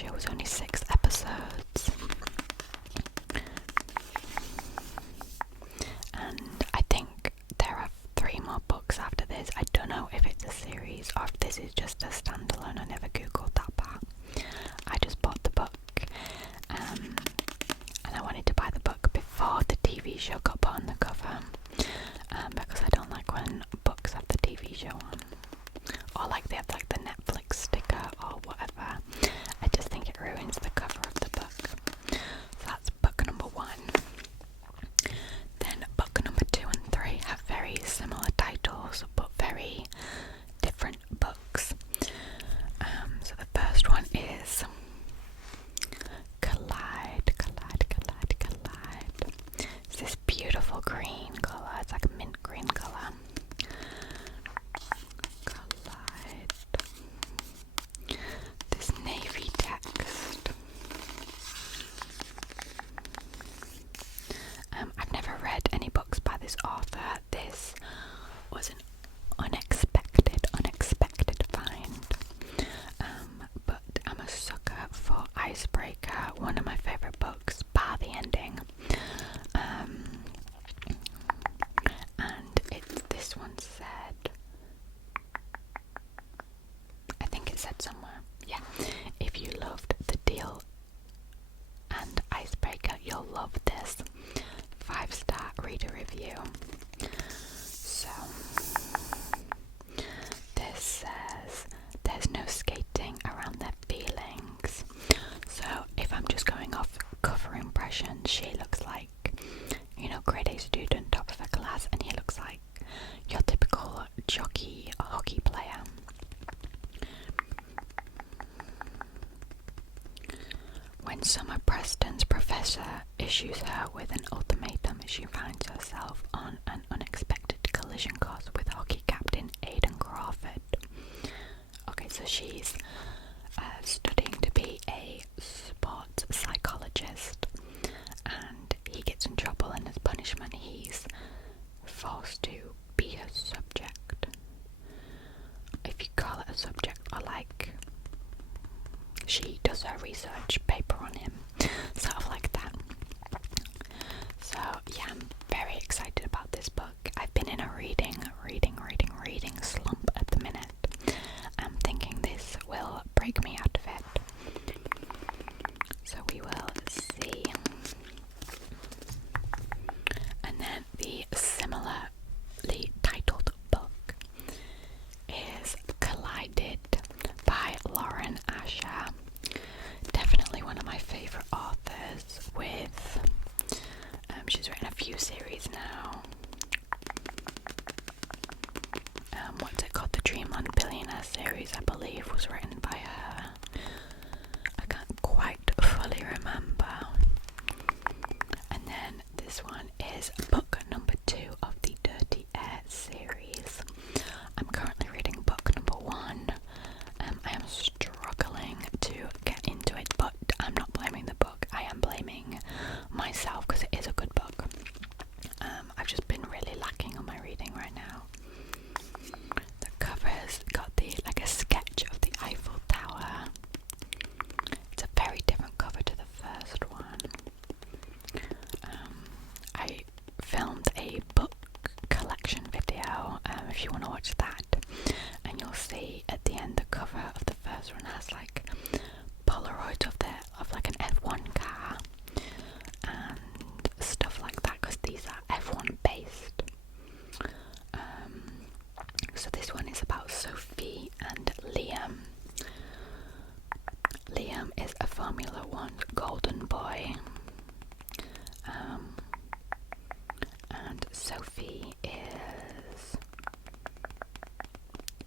show was only 6 episodes. And I think there are 3 more books after this. I don't know if it's a series or if this is just a standalone. I never googled that part. I just bought the book, and I wanted to buy the book before the TV show got put on the cover, because I don't like when books have the TV show on, or like they have like the Netflix sticker or whatever. I just think it ruins the cover of the book. So that's book number 1. Then book number 2 and 3 have very similar titles but very different books. So the first one is Collide. It's this beautiful green colour. It's like a mint green colour. Collide. This navy text. I've never read any books by this author. This was an unexpected find. But I'm a sucker for Icebreaker, one of my favourite books, bar the ending. And this one said, I think it said somewhere, yeah, if you loved The Deal and Icebreaker, you'll love this. 5-star reader review. So this says, there's no skating around their feelings. So if I'm just going off cover impression, she looks like, grade A student, top of her class, and he looks like your typical jockey or hockey player. When Summer Preston's professor issues her with an ultimatum, she finds herself on an unexpected collision course with hockey captain Aidan Crawford. Okay, so she's studying to be a sports psychologist, and he gets in trouble, and as punishment he's forced to be a subject. If you call it a subject, or like she does her research paper on him, sort of like that. So yeah, I'm very excited about this book. I've been in a reading slump at the minute. I'm thinking this will break me out of it. So we will see. And then the similarly titled book is Collided by Lauren Asher. Definitely one of my favourite authors with, she's written a few series now. What's it called? The Dreamland Billionaire series, I believe, was written by her. I can't quite fully remember. And then this one is book number 2 of the Dirty Air series. I'm currently reading book number 1. I am struggling to get into it, but I'm not blaming the book. I am blaming myself because it is a good book. I've just been really lacking on my reading right now. The cover's got like a sketch of the Eiffel Tower. It's a very different cover to the first one. I filmed a book collection video, if you want to watch that, and you'll see at the end the cover of the first one has like Polaroids of like an F1 car and stuff like that, because these are F1 based. So this one is about Sophie and Liam. Liam is a Formula 1 golden boy, and Sophie is...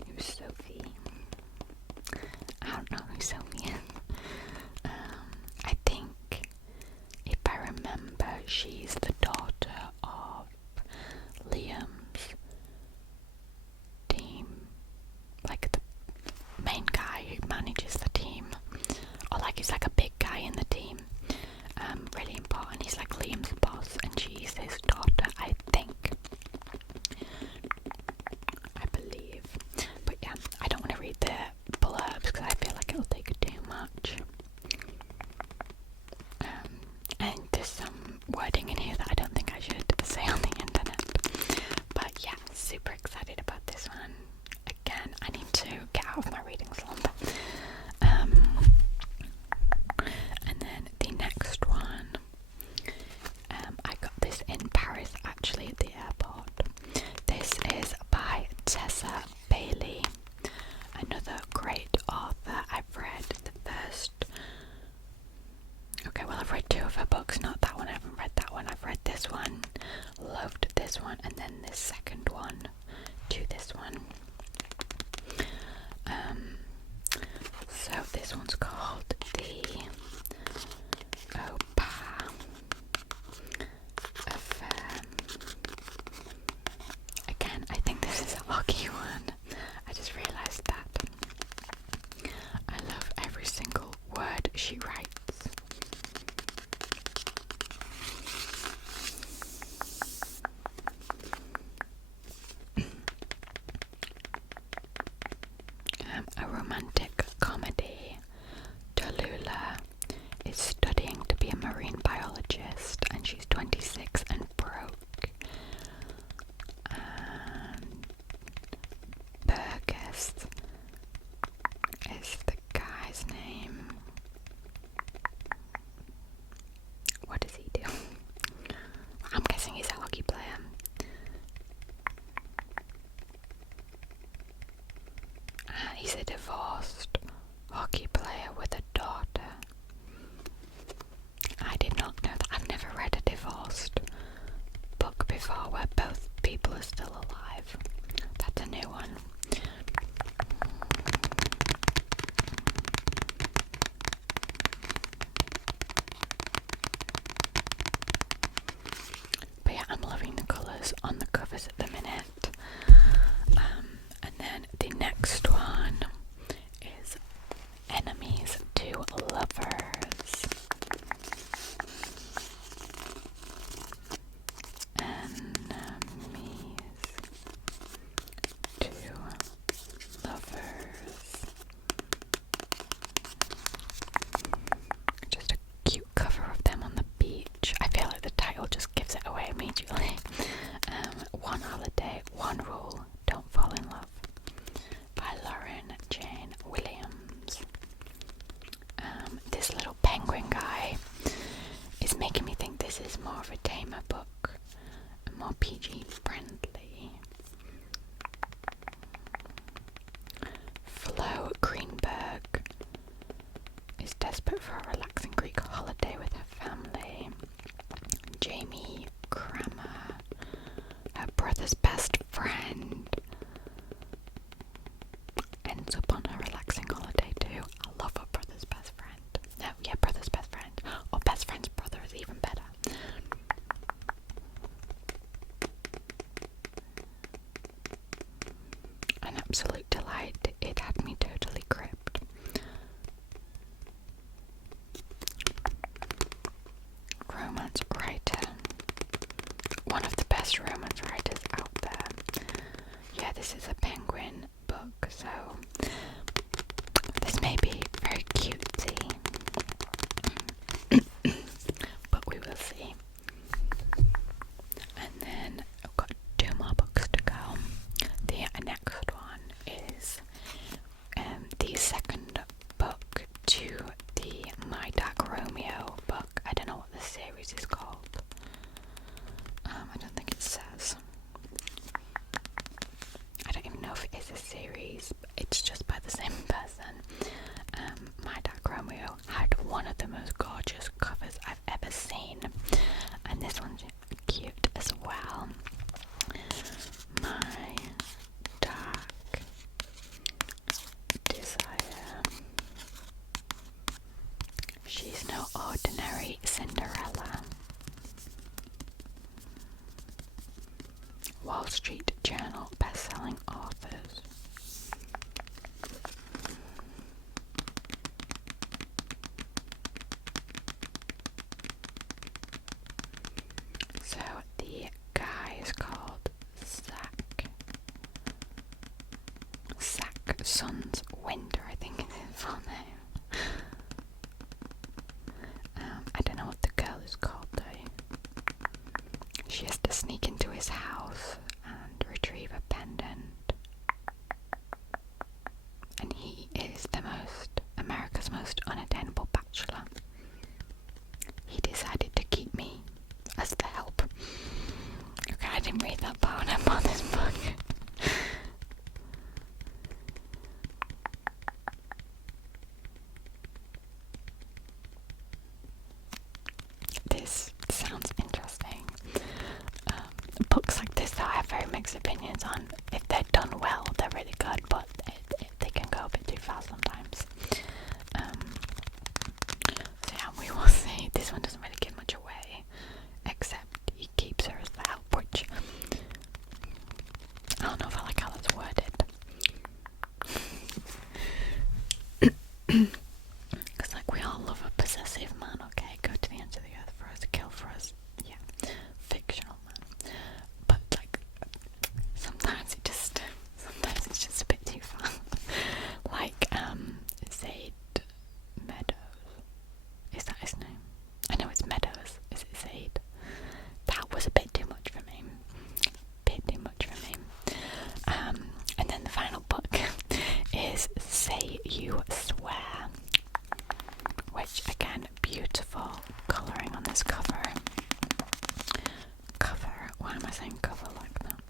Who's Sophie? I don't know who Sophie is. I think, if I remember, she's the daughter of Liam's team, like the main guy who manages the team, or like he's like a big guy in the team, really important. He's like Liam's boss and she's his daughter, I think, I believe. But yeah, I don't want to read the blurbs because I feel like it'll take too much. This one's called The Opa Affair. Again, I think this is a hockey one. I just realised that. I love every single word she writes. A romantic comedy. Tallulah is studying to be a marine biologist and she's 26 and broke. And Burgess is the guy's name. What does he do? I'm guessing he's a hockey player. He's a divorced hockey player with a daughter. I did not know that. I've never read a divorced book before where both people are still alive. That's a new one. But yeah, I'm loving the colours on the covers at the minute. And then the next one is Enemies to Lovers. Enemies to Lovers. Just a cute cover of them on the beach. I feel like the title just gives it away immediately. One Holiday, One Rule, Don't Fall in Love by Lauren Jane Williams. This little penguin guy is making me think this is more of a tamer book, more PG friendly. Flo Greenberg is desperate for a relaxing Greek holiday with her family. Jamie Cramer, her brother's best friend, ends up on a relaxing holiday too. I love a brother's best friend. No, yeah, brother's best friend. Or best friend's brother is even better. An absolute delight. It had me totally gripped. Romance writer. One of the best romance writers out there. Yeah, this is a penguin book, so this may be very cutesy. But we will see. And then I've got 2 more books to go. The next one is the second book to the My Dark Romeo book. I don't know what the series is called. I don't think it says. I don't even know if it is a series. It's just by the same person. My Dark Romeo had one of the most gorgeous covers I've ever seen, and this one's cute as well. My Dark Desire. She's no ordinary Cinderella. Wall Street Journal best-selling authors. So the guy is called Zach Sons Winter, I think is his full name. I don't know what the girl is called though. She has to sneak into his house and retrieve a pendant. And he is America's most unattainable bachelor. He decided to keep me as the help. Okay, I didn't read that part when I bought this book. This sounds interesting. Books like this that I have very mixed opinions on. If they're done well, they're really good, but they can go a bit too fast sometimes. says cover. Why am I saying cover like that?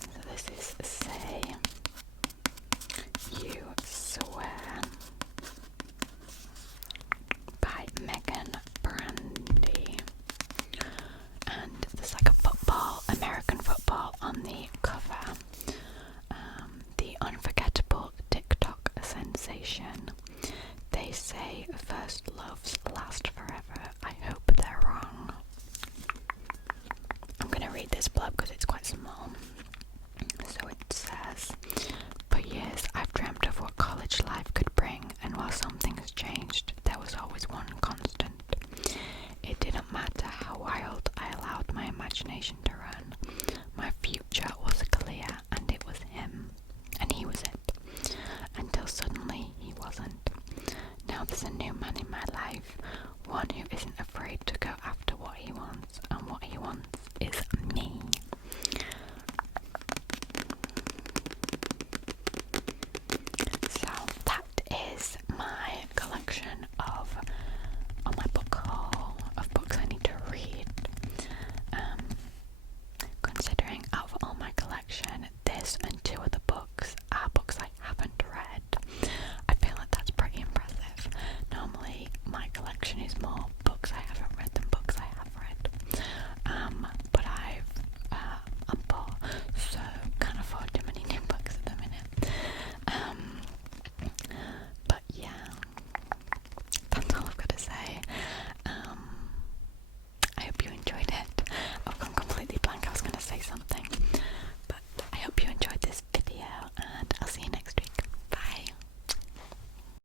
So this is Say You Swear by Megan Brandy. And there's like a American football on the cover. The unforgettable TikTok sensation. They say first loves last forever. I hope they're wrong. I'm going to read this blurb because it's quite small. So it says, for years I've dreamt of what college life could bring, and while some things changed, there was always one constant. It didn't matter how wild I allowed my imagination to run. My future was clear, and it was him. And he was it. Until suddenly he wasn't. Now there's a new man in my life,